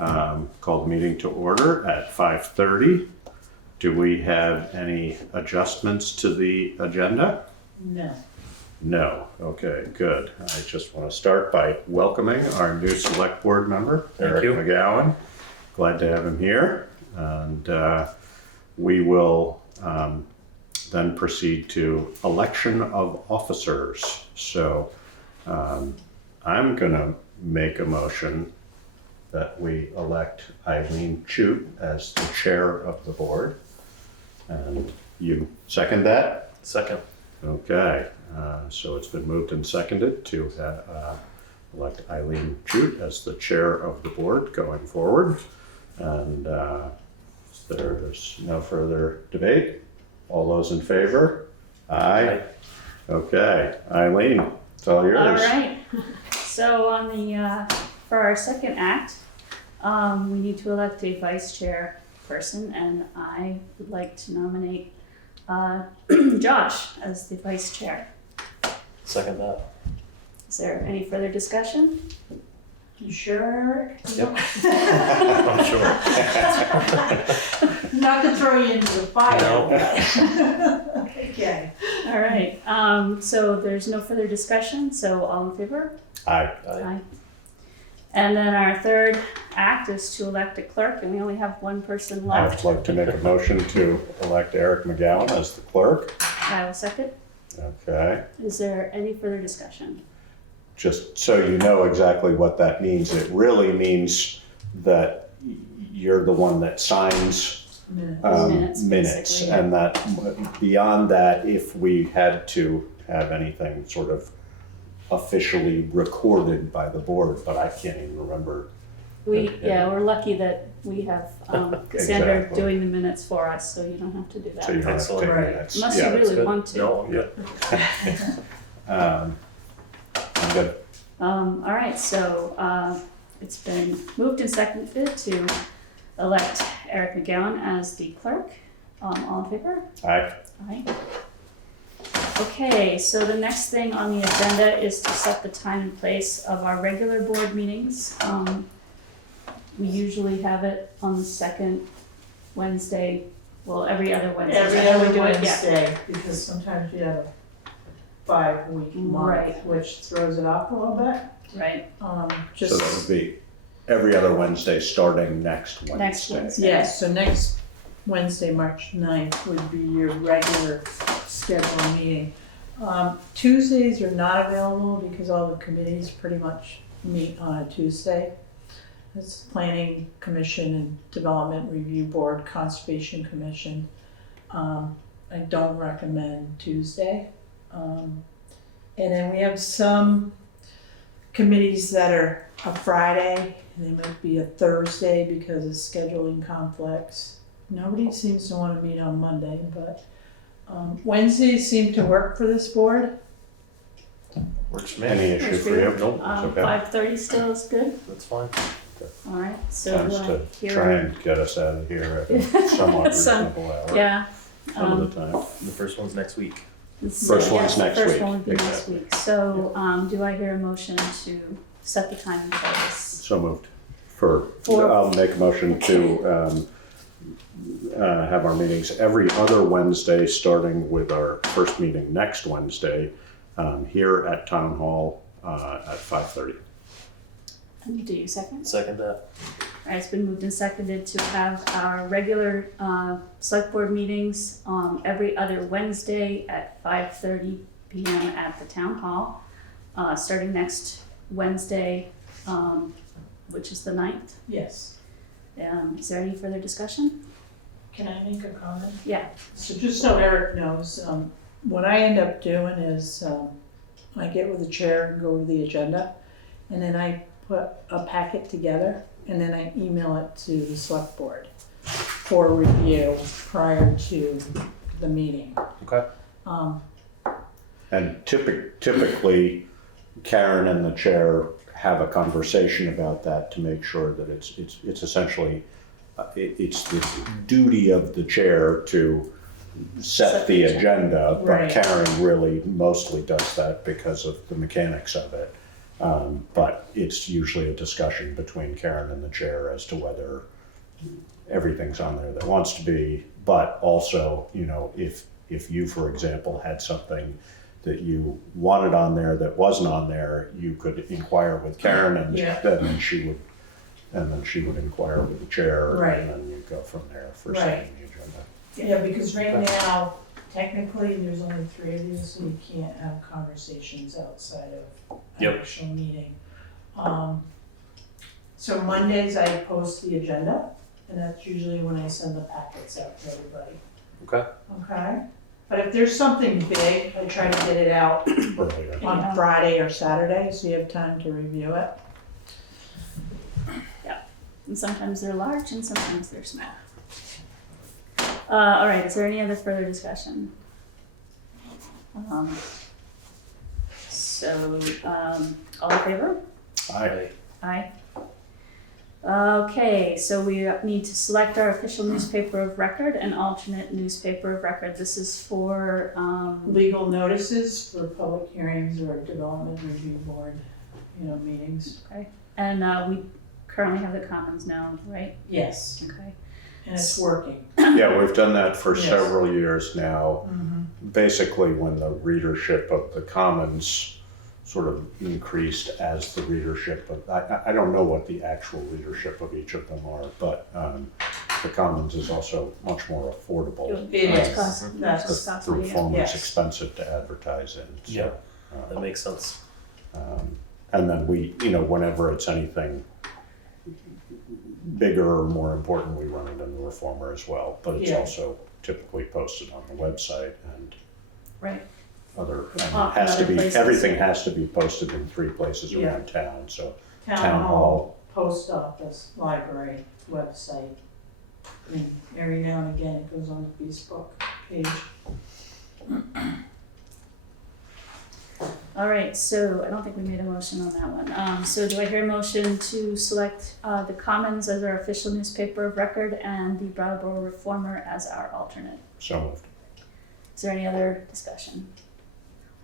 Call the meeting to order at 5:30. Do we have any adjustments to the agenda? No. No. Okay, good. I just want to start by welcoming our new select board member, Eric McGowan. Glad to have him here. And we will then proceed to election of officers. So I'm going to make a motion that we elect Eileen Chute as the chair of the board. And you second that? Second. Okay, so it's been moved and seconded to elect Eileen Chute as the chair of the board going forward. And there's no further debate. All those in favor? Aye. Okay, Eileen, it's all yours. All right. So on the for our second act, we need to elect a vice chair person, and I would like to nominate Josh as the vice chair. Second that. Is there any further discussion? You sure, Eric? Yep. I'm sure. Not to throw you into the fire. No. Okay. All right. So there's no further discussion. So all in favor? Aye. Aye. And then our third act is to elect a clerk, and we only have one person left. I'd like to make a motion to elect Eric McGowan as the clerk. I will second. Okay. Is there any further discussion? Just so you know exactly what that means, it really means that you're the one that signs Minutes, minutes, basically, yeah. and that beyond that, if we had to have anything sort of officially recorded by the board, but I can't even remember. We're lucky that we have Cassandra Exactly. doing the minutes for us, so you don't have to do that. So you don't have to take Excellent. minutes. Unless Yeah, you that's really good. want to. No, I'm good. I'm good. All right, so it's been moved and seconded to elect Eric McGowan as the clerk. All in favor? Aye. Aye. Okay, so the next thing on the agenda is to set the time and place of our regular board meetings. We usually have it on the second Wednesday, well, every other Wednesday. Every That's how we other do it, yeah. Wednesday, because sometimes you have a 5-week month, Right. which throws it off a little bit. Right, So Just, that would be every other Wednesday starting next Wednesday. next Wednesday. yes, so next Wednesday, March 9th would be your regular scheduled meeting. Tuesdays are not available because all the committees pretty much meet on a Tuesday. It's Planning Commission and Development Review Board, Conservation Commission. I don't recommend Tuesday. And then we have some committees that are a Friday, and they might be a Thursday because of scheduling conflicts. Nobody seems to want to meet on Monday, but Wednesdays seem to work for this board. Works for me. Any issue Works for for you? you. Nope, it's okay. 5:30 still is good? That's fine. All right, so Tends to here. try and get us out of here at a somewhat Some- reasonable hour. Yeah. Some of the time. The first one's next week. First one's next The week, first one would be next exactly. week. So, do I hear a motion to set the time and place? So moved. For- I'll make a motion to have our meetings every other Wednesday, starting with our first meeting next Wednesday, here at Town Hall at 5:30. And do you second? Second that. All right, it's been moved and seconded to have our regular select board meetings every other Wednesday at 5:30 p.m. at the town hall, starting next Wednesday, which is the 9th. Yes. Is there any further discussion? Can I make a comment? Yeah. So just so Eric knows, what I end up doing is I get with the chair and go over the agenda, and then I put a packet together, and then I email it to the select board for review prior to the meeting. Okay. And typically, Karen and the chair have a conversation about that to make sure that it's essentially, it's the duty of the chair to set the agenda, but Right. Karen really mostly does that because of the mechanics of it. But it's usually a discussion between Karen and the chair as to whether everything's on there that wants to be, but also, you know, if you, for example, had something that you wanted on there that wasn't on there, you could inquire with Karen, and Yeah. then she would inquire with the chair, Right. and then you go from there for Right. setting the agenda. Yeah, because right now, technically, there's only 3 of you, so you can't have conversations outside of an Yep. actual meeting. So Mondays I post the agenda, and that's usually when I send the packets out to everybody. Okay. Okay? But if there's something big, I try to get it out Earlier. on Yeah. Friday or Saturday, so you have time to review it. And sometimes they're large and sometimes they're small. All right, is there any other further discussion? All in favor? Aye. Aye. Okay, so we need to select our official newspaper of record and alternate newspaper of record. This is for, Legal notices for public hearings or development review board, meetings. and we currently have the Commons now, right? Yes, Okay. and it's working. Yeah, we've done that for Yes. several years now. Mm-hmm. Basically, when the readership of the Commons sort of increased as the readership of, I don't know what the actual readership of each of them are, but the Commons is also much more affordable. It Much is. cost- That's much The costly, yeah. form is Yes. expensive to advertise in. So, Yeah. That makes sense. and then we, whenever it's anything bigger or more important, we run it in the Reformer as well. But it's Yeah. also typically posted on the website and Right. other, and it Often has to other be, places. everything has to be posted in 3 places Yeah. around town, so Town Town hall, hall. post office, library, website. And every now and again, it goes on the Facebook page. All right, so I don't think we made a motion on that one. So do I hear a motion to select the Commons as our official newspaper of record and the Brattleboro Reformer as our alternate? so moved. Is there any other discussion?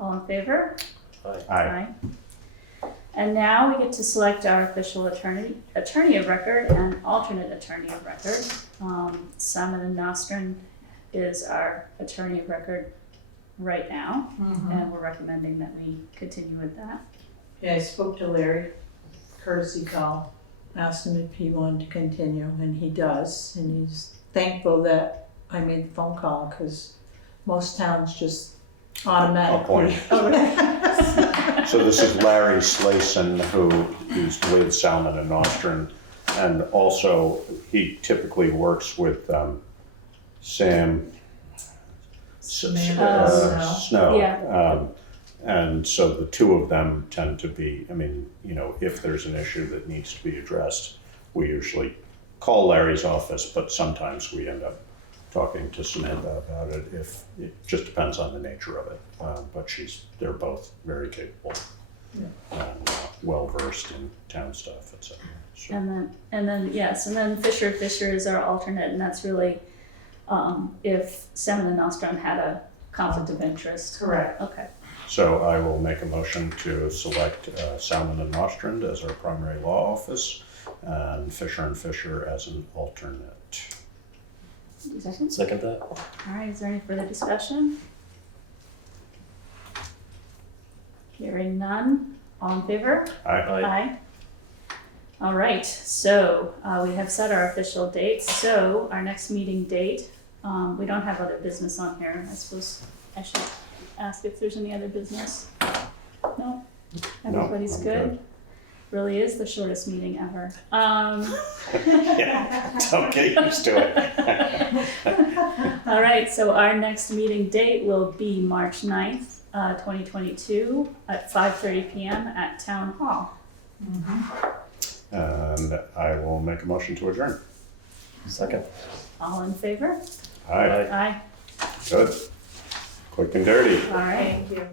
All in favor? Aye. Aye. And now we get to select our official attorney of record and alternate attorney of record. Salmon and Nostrand is our attorney of record right now, and we're recommending that we continue with that. Yeah, I spoke to Larry, courtesy call, asked him if he wanted to continue, and he does, and he's thankful that I made the phone call, because most towns just automatically. Appoint. So this is Larry Slayson, who's with Salmon and Nostrand, and also he typically works with Sam Samantha Snow. Yeah. And so the 2 of them tend to be, if there's an issue that needs to be addressed, we usually call Larry's office, but sometimes we end up talking to Samantha about it. If it just depends on the nature of it, but they're both very capable and well versed in town stuff, etc. So, And then Fisher is our alternate, and that's really if Salmon and Nostrand had a conflict of interest. Correct. Okay. so I will make a motion to select Salmon and Nostrand as our primary law office and Fisher as an alternate. 2 seconds. Second that. All right, is there any further discussion? Hearing none, all in favor? Aye. Aye. All right, so we have set our official dates. So our next meeting date, we don't have other business on here. I suppose I should ask if there's any other business. No? Everybody's I'm good? Really is the shortest meeting ever. Yeah, don't get used to it. All right, so our next meeting date will be March 9th, 2022 at 5:30 p.m. at Town Hall. And I will make a motion to adjourn. Second. All in favor? Aye, Aye. Aye. good. Quick and dirty. All right. Thank you.